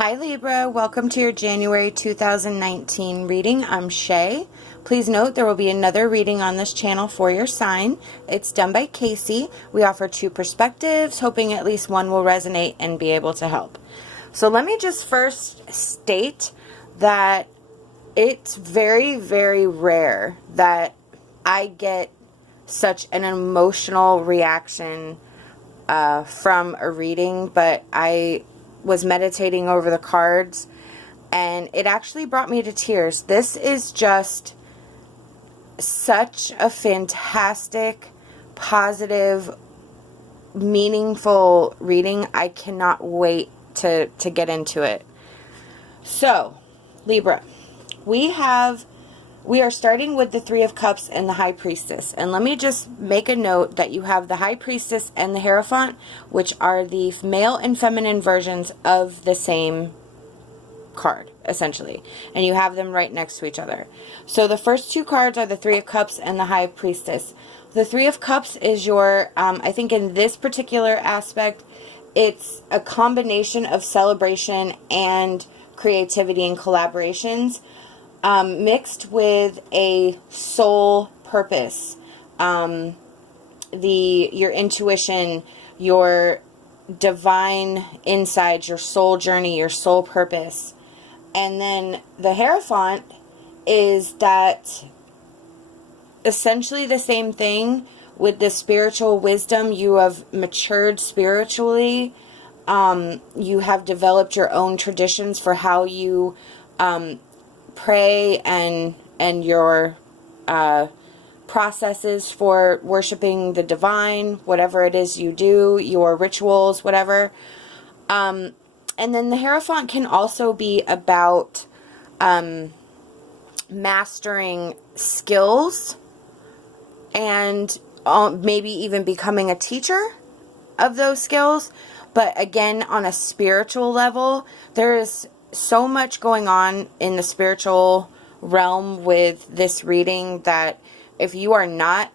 Hi Libra, welcome to your January 2019 reading. I'm Shae. Please note there will be another reading on this channel for your sign. It's done by Kacee. We offer two perspectives, hoping at least one will resonate and be able to help. So let me just first state that it's very, very rare that I get such an emotional reaction from a reading, but I was meditating over the cards and it actually brought me to tears. This is just such a fantastic, positive, meaningful reading. I cannot wait to get into it. So, Libra, we are starting with the Three of Cups and the High Priestess. And let me just make a note that you have the High Priestess and the Hierophant, which are the male and feminine versions of the same card, essentially. And you have them right next to each other. So the first two cards are the Three of Cups and the High Priestess. The Three of Cups is your, I think in this particular aspect, it's a combination of celebration and creativity and collaborations. Mixed with a soul purpose, your intuition, your divine insights, your soul journey, your soul purpose. And then the Hierophant is that essentially the same thing with the spiritual wisdom. You have matured spiritually. You have developed your own traditions for how you pray and your processes for worshiping the divine, whatever it is you do, your rituals, whatever. And then the Hierophant can also be about mastering skills and maybe even becoming a teacher of those skills. But again, on a spiritual level, there is so much going on in the spiritual realm with this reading that if you are not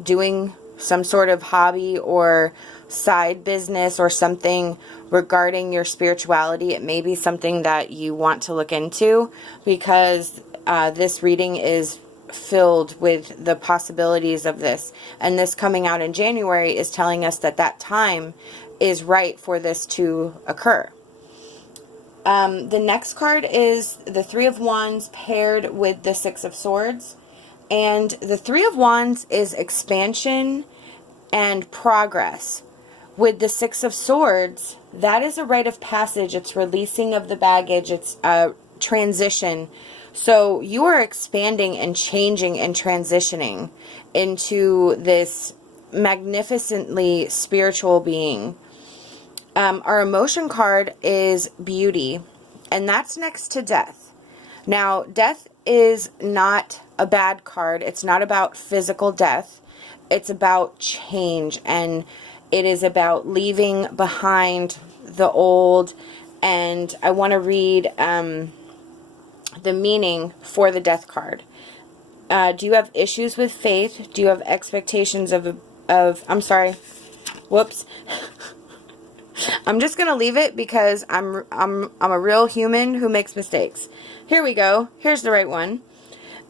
doing some sort of hobby or side business or something regarding your spirituality, it may be something that you want to look into, because this reading is filled with the possibilities of this. And this coming out in January is telling us that that time is right for this to occur. The next card is the Three of Wands paired with the Six of Swords. And the Three of Wands is expansion and progress. With the Six of Swords, that is a rite of passage. It's releasing of the baggage. It's a transition. So you are expanding and changing and transitioning into this magnificently spiritual being. Our emotion card is beauty, and that's next to death. Now, death is not a bad card. It's not about physical death. It's about change, and it is about leaving behind the old. And I want to read the meaning for the death card. Do you have issues with faith? Do you have expectations of I'm sorry. Whoops. I'm just going to leave it because I'm a real human who makes mistakes. Here we go. Here's the right one.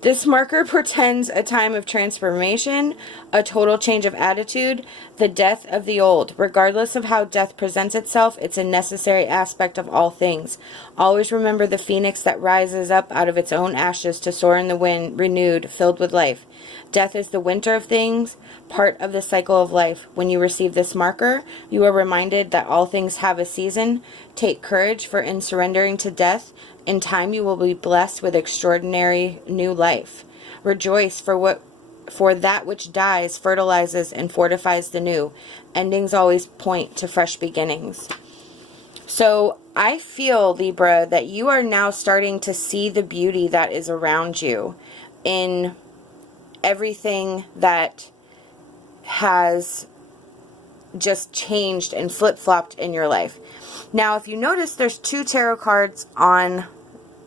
This marker portends a time of transformation, a total change of attitude, the death of the old. Regardless of how death presents itself, it's a necessary aspect of all things. Always remember the phoenix that rises up out of its own ashes to soar in the wind, renewed, filled with life. Death is the winter of things, part of the cycle of life. When you receive this marker, you are reminded that all things have a season. Take courage, for in surrendering to death, in time you will be blessed with extraordinary new life. Rejoice, for that which dies fertilizes and fortifies the new. Endings always point to fresh beginnings. So I feel, Libra, that you are now starting to see the beauty that is around you in everything that has just changed and flip-flopped in your life. Now, if you notice, there's two tarot cards on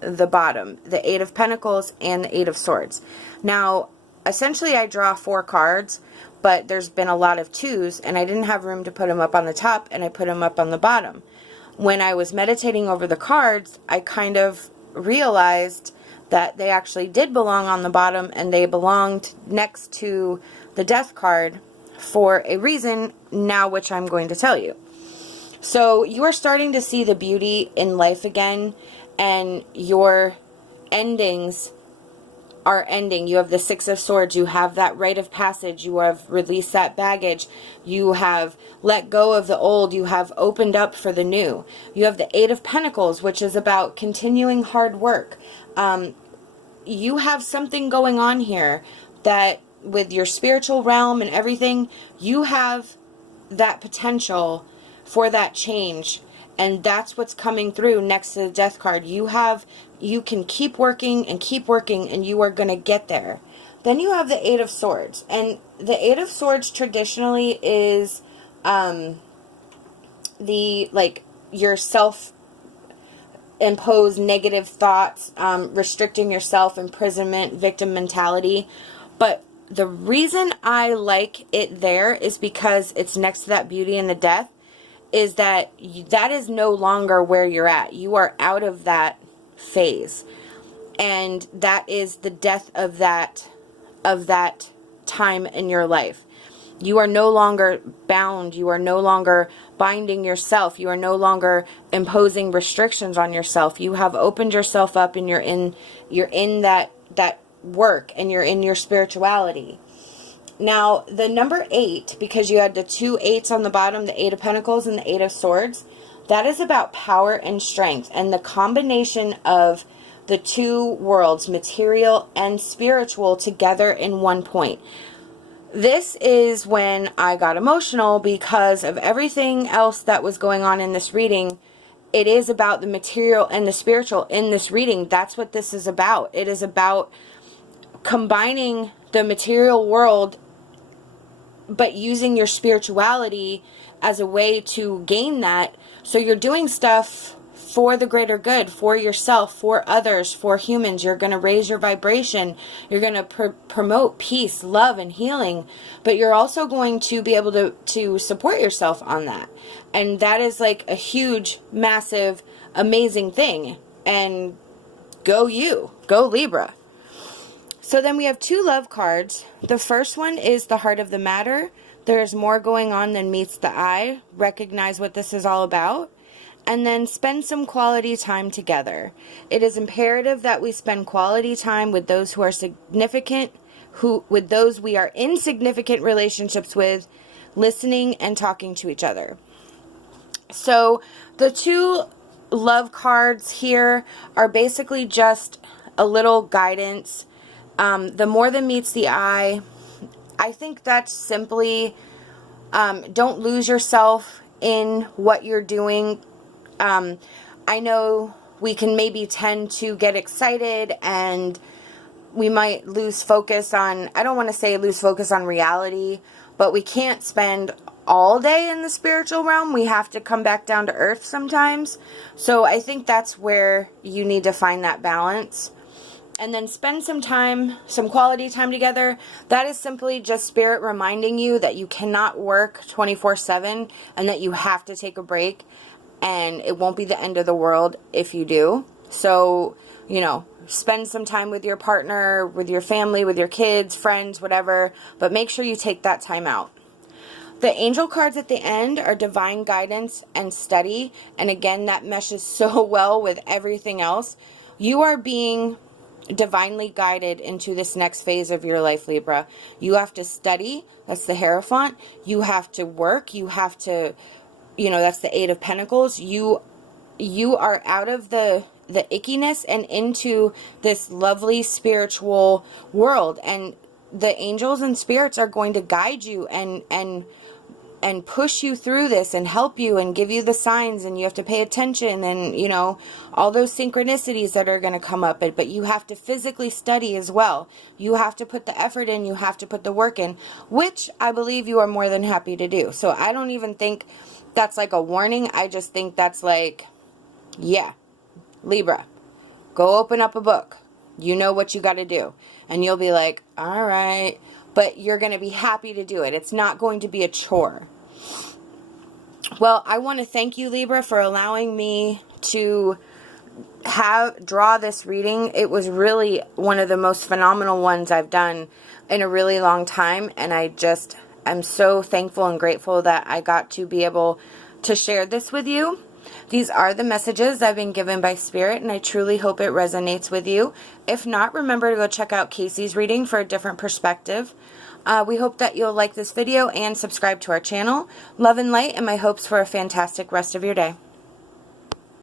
the bottom, the Eight of Pentacles and the Eight of Swords. Now, essentially I draw 4 cards, but there's been a lot of twos, and I didn't have room to put them up on the top, and I put them up on the bottom. when I was meditating over the cards, I kind of realized that they actually did belong on the bottom, and they belonged next to the death card for a reason now, which I'm going to tell you. So you are starting to see the beauty in life again, and your endings are ending. You have the Six of Swords. You have that rite of passage. You have released that baggage. You have let go of the old. You have opened up for the new. You have the Eight of Pentacles, which is about continuing hard work. You have something going on here that with your spiritual realm and everything, you have that potential for that change. And that's what's coming through next to the death card. You can keep working, and you are going to get there. Then you have the Eight of Swords. And the Eight of Swords traditionally is your self-imposed negative thoughts, restricting yourself, imprisonment, victim mentality. But the reason I like it there is because it's next to that beauty and the death, is that is no longer where you're at. You are out of that phase. And that is the death of that time in your life. You are no longer bound. You are no longer binding yourself. You are no longer imposing restrictions on yourself. You have opened yourself up, and you're in that work, and you're in your spirituality. Now, the number 8, because you had the 2 8s on the bottom, the Eight of Pentacles and the Eight of Swords, that is about power and strength, and the combination of the two worlds, material and spiritual, together in one point. This is when I got emotional because of everything else that was going on in this reading. It is about the material and the spiritual in this reading. That's what this is about. It is about combining the material world, but using your spirituality as a way to gain that. So you're doing stuff for the greater good, for yourself, for others, for humans. You're going to raise your vibration. You're going to promote peace, love, and healing. But you're also going to be able to support yourself on that. And that is like a huge, massive, amazing thing. And go you. Go Libra. So then we have 2 love cards. The first one is the Heart of the Matter. There's more going on than meets the eye. Recognize what this is all about. And then spend some quality time together. It is imperative that we spend quality time with those who are significant, with those we are in significant relationships with, listening and talking to each other. So the 2 love cards here are basically just a little guidance. The more than meets the eye, I think that's simply don't lose yourself in what you're doing. I know we can maybe tend to get excited, and we might lose focus on, I don't want to say lose focus on reality, but we can't spend all day in the spiritual realm. We have to come back down to earth sometimes. So I think that's where you need to find that balance. And then spend some time, some quality time together. That is simply just spirit reminding you that you cannot work 24/7 and that you have to take a break. And it won't be the end of the world if you do. So, spend some time with your partner, with your family, with your kids, friends, whatever. But make sure you take that time out. The angel cards at the end are divine guidance and study. And again, that meshes so well with everything else. You are being divinely guided into this next phase of your life, Libra. You have to study. That's the Hierophant. You have to work. You have to... that's the Eight of Pentacles. You are out of the ickiness and into this lovely spiritual world. And the angels and spirits are going to guide you and push you through this and help you and give you the signs, and you have to pay attention and, all those synchronicities that are going to come up. But you have to physically study as well. You have to put the effort in. You have to put the work in, which I believe you are more than happy to do. So I don't even think that's like a warning. I just think that's like, yeah, Libra, go open up a book. You know what you got to do. And you'll be like, all right. But you're going to be happy to do it. It's not going to be a chore. Well, I want to thank you, Libra, for allowing me to draw this reading. It was really one of the most phenomenal ones I've done in a really long time, and I'm so thankful and grateful that I got to be able to share this with you. These are the messages I've been given by Spirit, and I truly hope it resonates with you. If not, remember to go check out Kacee's reading for a different perspective. We hope that you'll like this video and subscribe to our channel. Love and light, and my hopes for a fantastic rest of your day.